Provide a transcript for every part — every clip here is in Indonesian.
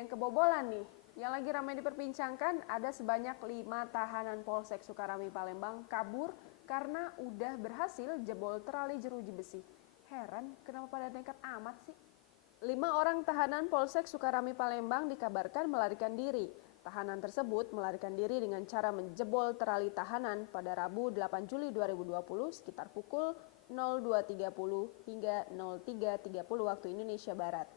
yang kebobolan nih. Yang lagi ramai diperbincangkan ada sebanyak 5 tahanan Polsek Sukarami Palembang kabur karena udah berhasil jebol terali jeruji besi. Heran kenapa pada nekat amat sih? 5 orang tahanan Polsek Sukarami Palembang dikabarkan melarikan diri. Tahanan tersebut melarikan diri dengan cara menjebol terali tahanan pada Rabu 8 Juli 2020 sekitar pukul 02.30 hingga 03.30 waktu Indonesia Barat.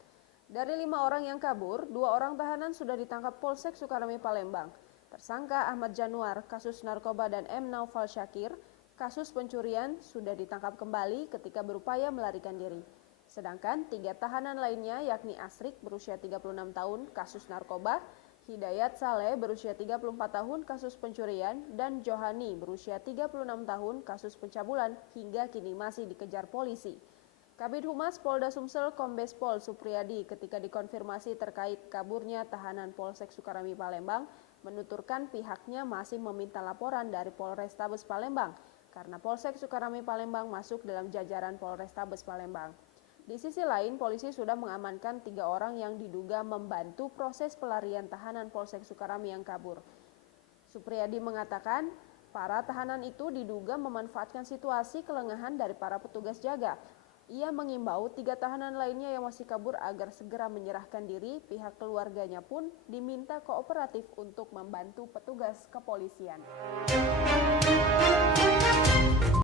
Dari 5 orang yang kabur, 2 orang tahanan sudah ditangkap Polsek Sukarami Palembang. Tersangka Ahmad Januar, kasus narkoba, dan M. Naufal Syakir, kasus pencurian, sudah ditangkap kembali ketika berupaya melarikan diri. Sedangkan 3 tahanan lainnya yakni Asrik berusia 36 tahun, kasus narkoba, Hidayat Saleh berusia 34 tahun, kasus pencurian, dan Johani berusia 36 tahun, kasus pencabulan, hingga kini masih dikejar polisi. Kabid Humas Polda Sumsel Kombes Pol Supriyadi ketika dikonfirmasi terkait kaburnya tahanan Polsek Sukarami Palembang menuturkan pihaknya masih meminta laporan dari Polrestabes Palembang karena Polsek Sukarami Palembang masuk dalam jajaran Polrestabes Palembang. Di sisi lain, polisi sudah mengamankan 3 orang yang diduga membantu proses pelarian tahanan Polsek Sukarami yang kabur. Supriyadi mengatakan, para tahanan itu diduga memanfaatkan situasi kelengahan dari para petugas jaga. Ia mengimbau 3 tahanan lainnya yang masih kabur agar segera menyerahkan diri. Pihak keluarganya pun diminta kooperatif untuk membantu petugas kepolisian.